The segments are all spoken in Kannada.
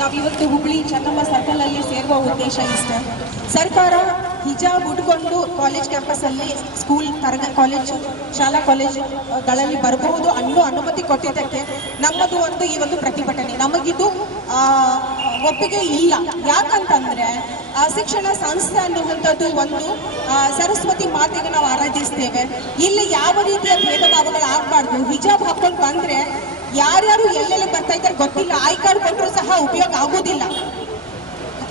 ನಾವಿವತ್ತು ಹುಬ್ಳಿ ಚೆನ್ನಮ್ಮ ಸರ್ಕಲ್ ಅಲ್ಲಿ ಸೇರುವ ಉದ್ದೇಶ ಇಷ್ಟೇ. ಸರ್ಕಾರ ಹಿಜಾಬ್ ಉಟ್ಕೊಂಡು ಕಾಲೇಜ್ ಕ್ಯಾಂಪಸ್ಸಲ್ಲಿ ಸ್ಕೂಲ್ ಶಾಲಾ ಕಾಲೇಜುಗಳಲ್ಲಿ ಬರಬಹುದು ಅನ್ನೋ ಅನುಮತಿ ಕೊಟ್ಟಿದ್ದಕ್ಕೆ ನಮ್ಮದು ಈ ಒಂದು ಪ್ರತಿಭಟನೆ. ನಮಗಿದು ಒಪ್ಪಿಗೆ ಇಲ್ಲ. ಯಾಕಂತಂದ್ರೆ ಶಿಕ್ಷಣ ಸಂಸ್ಥೆ ಅನ್ನುವಂಥದ್ದು ಒಂದು ಸರಸ್ವತಿ ಮಾತೆಗೆ ನಾವು ಆರಾಧಿಸ್ತೇವೆ. ಇಲ್ಲಿ ಯಾವ ರೀತಿಯ ಭೇದ ಭಾವಗಳು ಆಗಬಾರ್ದು. ಹಿಜಾಬ್ ಹಾಕೊಂಡು ಬಂದ್ರೆ ಯಾರ್ಯಾರು ಎಲ್ಲೆಲ್ಲಿ ಬರ್ತಾ ಇದ್ದಾರೆ ಗೊತ್ತಿಲ್ಲ. ಐ ಕಾರ್ಡ್ ಕೊಟ್ಟರು ಸಹ ಉಪಯೋಗ ಆಗೋದಿಲ್ಲ.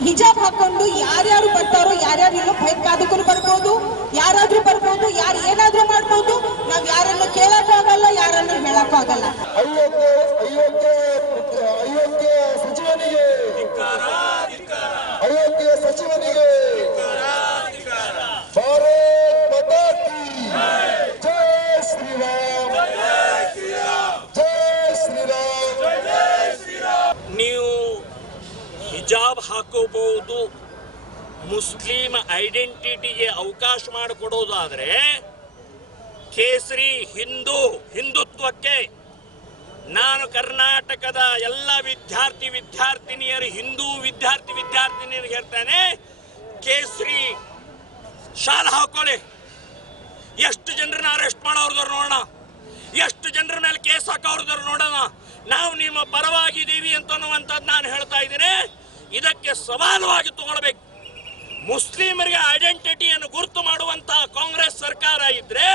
ಹಿಜಾಬ್ ಹಾಕೊಂಡು ಯಾರ್ಯಾರು ಬರ್ತಾರೋ ಯಾರ್ಯಾರು ಇಲ್ಲೋ ಭಯೋತ್ಪಾದಕರು ಬರ್ಬೋದು, ಯಾರಾದ್ರೂ ಬರ್ಬೋದು, ಯಾರು ಏನಾದ್ರೂ ಮಾಡ್ಬೋದು. ನಾವ್ ಯಾರನ್ನು ಕೇಳಕ್ಕೂ ಆಗಲ್ಲ, ಯಾರನ್ನು ಹೇಳಕ್ಕೂ ಆಗಲ್ಲ. ಸಚಿವನಿಗೆ ನೀವು ಹಿಜಾಬ್ ಹಾಕೋಬಹುದು, ಮುಸ್ಲಿಂ ಐಡೆಂಟಿಟಿಗೆ ಅವಕಾಶ ಮಾಡಿಕೊಡೋದಾದ್ರೆ ಕೇಸರಿ ಹಿಂದುತ್ವಕ್ಕೆ ನಾನು ಕರ್ನಾಟಕದ ಎಲ್ಲ ವಿದ್ಯಾರ್ಥಿನಿಯರು ಹಿಂದೂ ವಿದ್ಯಾರ್ಥಿನಿಯರಿಗೆ ಹೇಳ್ತಾನೆ, ಕೇಸರಿ ಶಾಲ್ ಹಾಕೊಳ್ಳಿ. ಎಷ್ಟು ಜನರನ್ನ ಅರೆಸ್ಟ್ ಮಾಡೋರ್ದವ್ರು ನೋಡೋಣ, ಎಷ್ಟು ಜನರ ಮೇಲೆ ಕೇಸ್ ಹಾಕೋರ್ದವ್ರು ನೋಡೋಣ. ನಾವು ನಿಮ್ಮ ಪರವಾಗಿದ್ದೀವಿ ಅಂತನ್ನುವಂಥದ್ದು ನಾನು ಹೇಳ್ತಾ ಇದ್ದೀನಿ. ಇದಕ್ಕೆ ಸವಾಲವಾಗಿ ತಗೊಳ್ಬೇಕು. ಮುಸ್ಲಿಮರಿಗೆ ಐಡೆಂಟಿಟಿಯನ್ನು ಗುರುತು ಮಾಡುವಂತ ಕಾಂಗ್ರೆಸ್ ಸರ್ಕಾರ ಇದ್ರೆ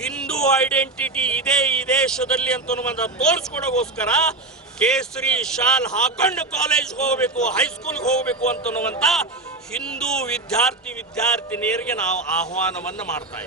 ಹಿಂದೂ ಐಡೆಂಟಿಟಿ ಇದೆ ಈ ದೇಶದಲ್ಲಿ ಅಂತನ್ನುವಂತ ತೋರಿಸ್ಕೊಡೋಗೋಸ್ಕರ ಕೇಸರಿ ಶಾಲ್ ಹಾಕೊಂಡು ಕಾಲೇಜ್ಗೆ ಹೋಗ್ಬೇಕು, ಹೈಸ್ಕೂಲ್ಗೆ ಹೋಗ್ಬೇಕು ಅಂತನ್ನುವಂತ ಹಿಂದೂ ವಿದ್ಯಾರ್ಥಿನಿಯರಿಗೆ ನಾವು ಆಹ್ವಾನವನ್ನು ಮಾಡ್ತಾ ಇದ್ದೀವಿ.